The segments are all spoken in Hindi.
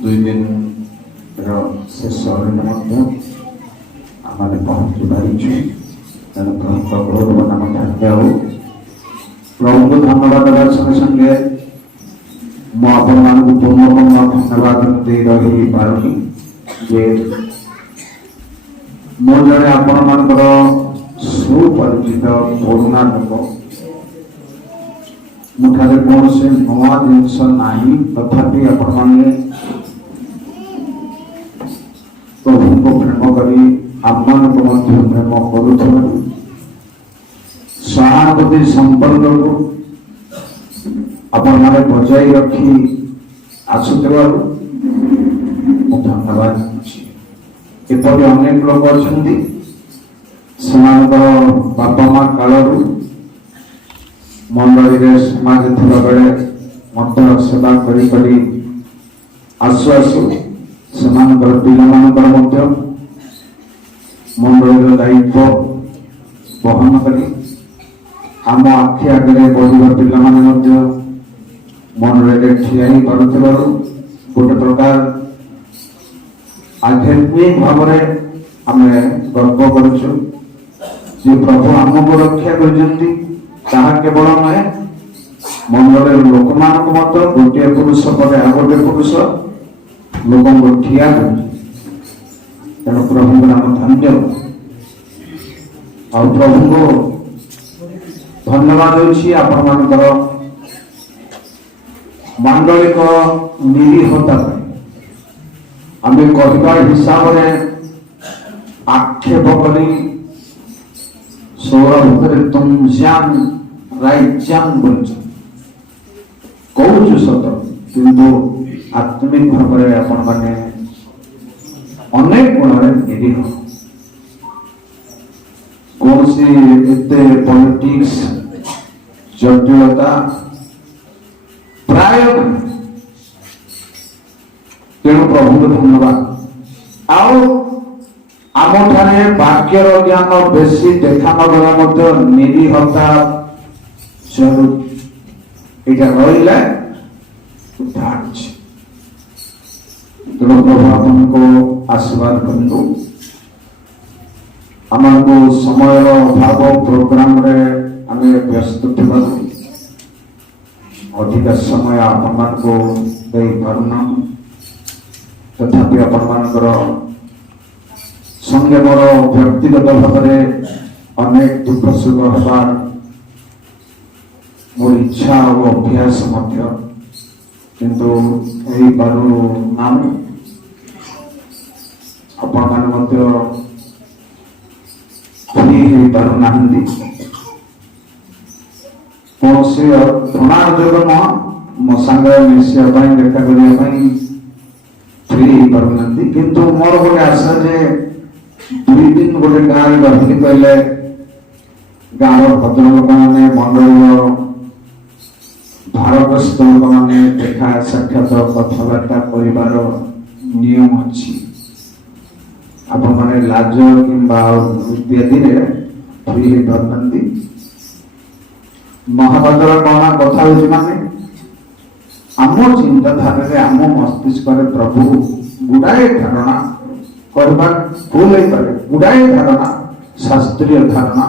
दुई दिन शेष आम पहुंची पारिचु तेणु प्रभु गौरव नाम धन्य हो। प्रभु को धन्यवाद देवार संगे संगे मुझे पूर्ण धन्यवाद दे रही पारुनी जे मो जड़े आपण सुपरिचित पुराणा लोक मुठारे कौन से नवा जिनस ना तथापि आपण मैंने प्रभु को प्रेम करी आम प्रेम कर सहानुभूति संपर्क को आपण मैंने बजाई रखी आसुवा धन्यवाद एपरि अनेक लोक अच्छा बापा माँ काल मंडली समाज थिला बेले मत सेवा करी आसु आसु सेमानकर पिलामानकर मध्य मंडलीर दायित्व बहन करी आम आखि आगे बढ़िया पिला माने मध्य मंडली ठिया ही पारुथिबारु गोटे प्रकार आध्यात्मिक भाव में आम गर्व करुचु जे प्रभु आमको रक्षा करजंती ताहा केवल नहे मंडल लोक मानक मत गोटे पुरुष पर आ गोटे पुरुष लोक ठिया तेणु प्रभु नाम धन्य आ प्रभु को धन्यवाद होछि आपण मानकर मांडलिक निरीहता आम कहवा हिसाब से आक्षेप करी सौरभ तुम जान राइजान बोल कहूँ सत किंतु आत्मिक भाव में आपण मैंने अनेक गुण निरीह कौन सी एते पॉलिटिक्स जटिलता प्राय तेणु प्रभु को धन्यवाद आम वाक्यर ज्ञान बेसी देखा नगला निरीहता जरूर यहाँ रहा उद्धार तेणु प्रभु आपको आशीर्वाद करूँ आमको समय अभाव प्रोग्राम रे आम व्यस्त थी अधिक समय आपण को दे पारना तथापि आपण मानकर संगे मोर व्यक्तिगत भाव में अनेक दुख सुख हबार मोर इच्छा और अभ्यास किंतु पारु नाम आपण मैंने फ्री पारु ना कौन से प्रणाजोग नुह मो सांग मिसा देखा करने फ्री पारना किंतु मोर गोटे आशा जे दुई दिन गोटे गाँव रही कहले गाँव भद्रलोक मैंने मंडल भारतस्थ लोक मैंने देखा साक्षात कथबार्ता कर नियम अच्छी आपण मैंने लाज कि इत्यादि फ्री पारना महाभारत कौन कथा माने आम चिंताधारा आम मस्तिष्क प्रभु गुड़ाए धारणा कहवा भूल हो पारे गुड़ाए धारणा शास्त्रीय धारणा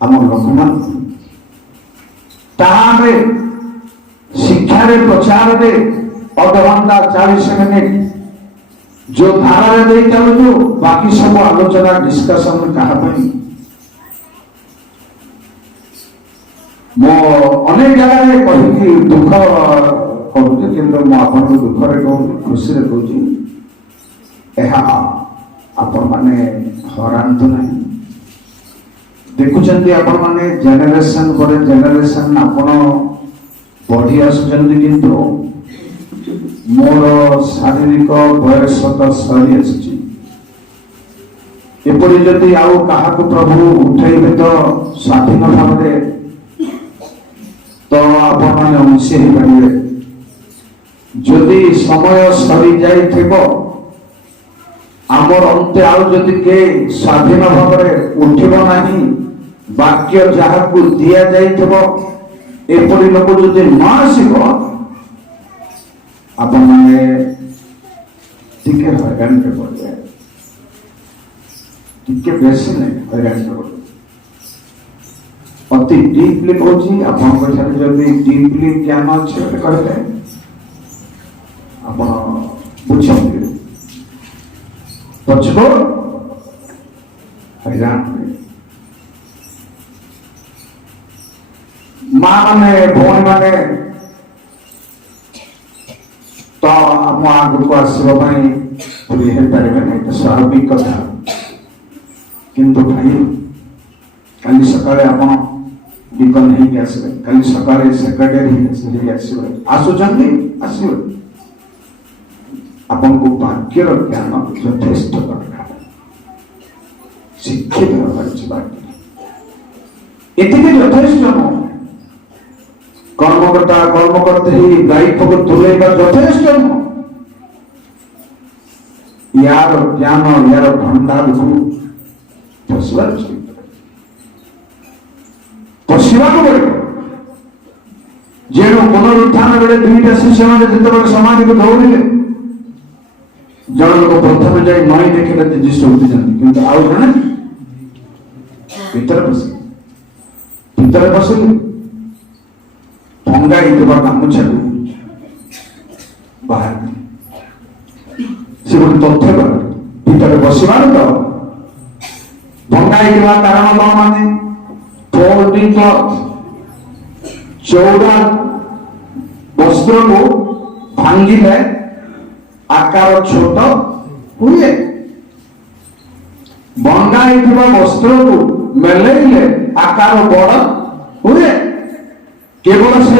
आम लोक मान शिक्षा प्रचार अधघंटा 40 मिनिट जो धारा दे चलु बाकी सब आलोचना डिस्कशन कहा मो अनेक जगह कही दुख करुचे कि दुखरे कहूँ खुशी कहूँ आपण मैंने हरांतु ना देखुं आपण मैंने जेनेरेशन पर जेनेरेशन आपण बढ़ी आसुचंती किंतु मोर शारीरिक बयस तो सरी एपरी जदि आउ प्रभु उठे तो स्वाधीन भाव तो आपण माने अंशी ही पारिबे जदि समय सरी जाई थिबो आमर अंते आउ जदि के स्वाधीन भाव में उठिबो नाही वाक्य जहाँ को दिया जाई थिबो एपरि लोक जदि न आसीबो आपण माने टिके हरान के पड़े टिके बेसी नहीं हरान के पड़े अति डीपली कहूँ आपण ठारे जदि डीपली ज्ञान अच्छे कहते आप बुझे पछको हैरान माँ मैंने भौणी मैंने तो आम आग को आसवाई पूरी हो पारे स्वाभाविक कथा किंतु भाई कल सकाळे आपण डिकन नहीं आसबे कल सकाळे सेक्रेटरी आसबे आसुचंदी आसबे अपन को वाक्यर ज्ञान यथेष्ट दरकार शिक्षित होगा इतने यथेष्ट नो कर्मकर्ता कर्म करते ही दायित्व को तुलेगा यथेष्ट नो यार ज्ञान यार भंडार को पशिवा को पड़े जेणु पुनरुत्थान बेले दुईटा शिष्य मैंने जिते समाधि को दौड़े जन लोग प्रथम जाए नई देखिले जीशु उठी जाती किंतु आउ जने भीतर बसिले भंगा गामुछा बाहर से गोटे तथ्य भीतर बसवार तो भंगा कारण कौन माने फोल्डिंग क्लॉथ चौड़ा वस्त्र को भांगिले आकार छोट हुए भंगा वस्त्र को मेलैले आकार बड़ हुए केवल से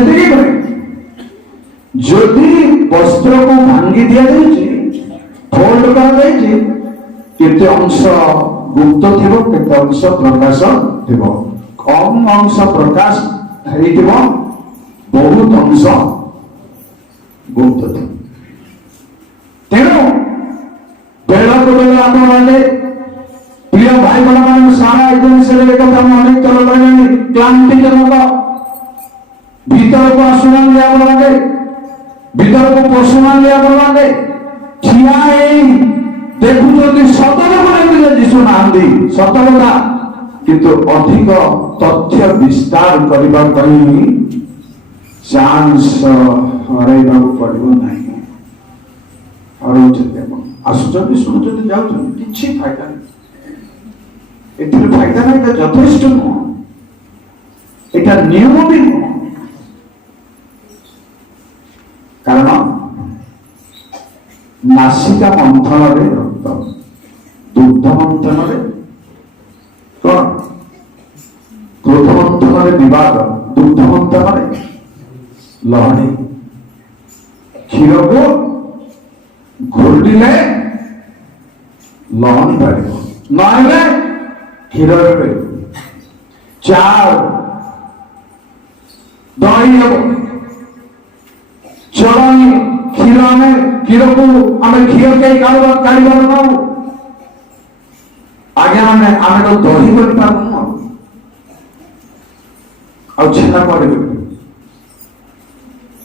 जदि वस्त्र को भांगी दिया फोल्ड कर अंश गुप्त थी केते अंश प्रकाश थी कम अंश प्रकाश बहुत अंश गुप्त थी तेणु बेल को बेल आप प्रिय भाई बड़ा मान सारा विषय कथा अनेक थर कहले क्लांतिजनक भीतर को आसुना भीतर को पशुना ठिया देखुं सतर्क जीशु ना सतर्कता किंतु अधिक तथ्य विस्तार करने चांस हरैबा पड़ो ना आसुच्च शुणुच्च जाऊँ कि फायदा नहीं ए फायदा नहीं यथेष्ट नुह एटा नियम भी नुह कारण नासिका मंथन रक्त दुग्ध मंथन कौन क्रोध मंथन विवाद दुग्ध मंथन लहरी क्षीर को घोटिले लहरी पार ना क्षीर चार दही हम चलनी क्षीर क्षीर को आम क्षीर के कारोबार आज्ञा मैंने आम तो दही कर छेना पर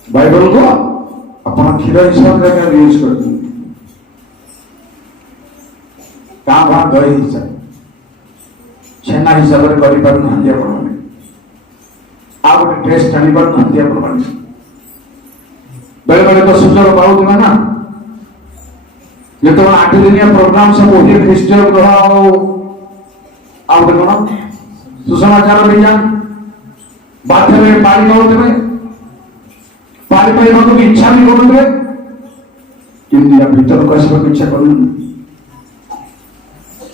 बाइबल को अपना क्षीर हिसाब से यूज करते दही हिसाब छेना हिसाब से कर टेस्ट जानी पार बेले बेले तो सुजोग पाऊे ना जो 8 दिनिया प्रोग्राम सब ओही ख्रीष्टीय ग्रह कौन सुसमाचार अभियान बाध्य में पारी पाऊे पारी पाइबा इच्छा भी करुवे किंतु या भीतर को आसवा इच्छा कर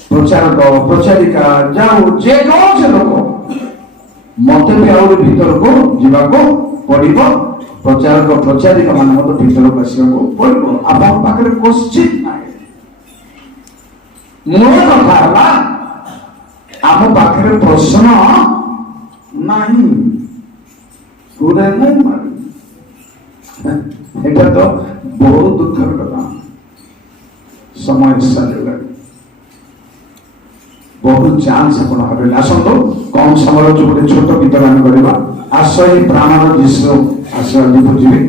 प्रचारक प्रचारिका जाऊ जे कौन से लोक मत भी आउरी भीतर को जीवाको पड़िबो प्रचारक प्रचारिका मान मत भीतर को आसवा पड़िबो आपन पाखरे क्वेश्चन नाही मूल कथा हला आम पाखरे प्रश्न नाही ପୁରା ନାଇଁ ମାରି এটা তো ବହୁତ ଦୁଃଖର କଥା। ସମୟ ସରିଗଲାଣି, ବହୁତ ଚାନ୍ସ ଆପଣ ହରେଇଲେ। ଆସନ୍ତୁ କମ ସମୟ ଯୋଉ ଗୋଟେ ଛୋଟ ଗୀତ ଗାନ କରିବା। ଆସ ଏଇ ପ୍ରାଣର ଯୀଶୁ ଆସ ଆଜି ବୁଝିବି।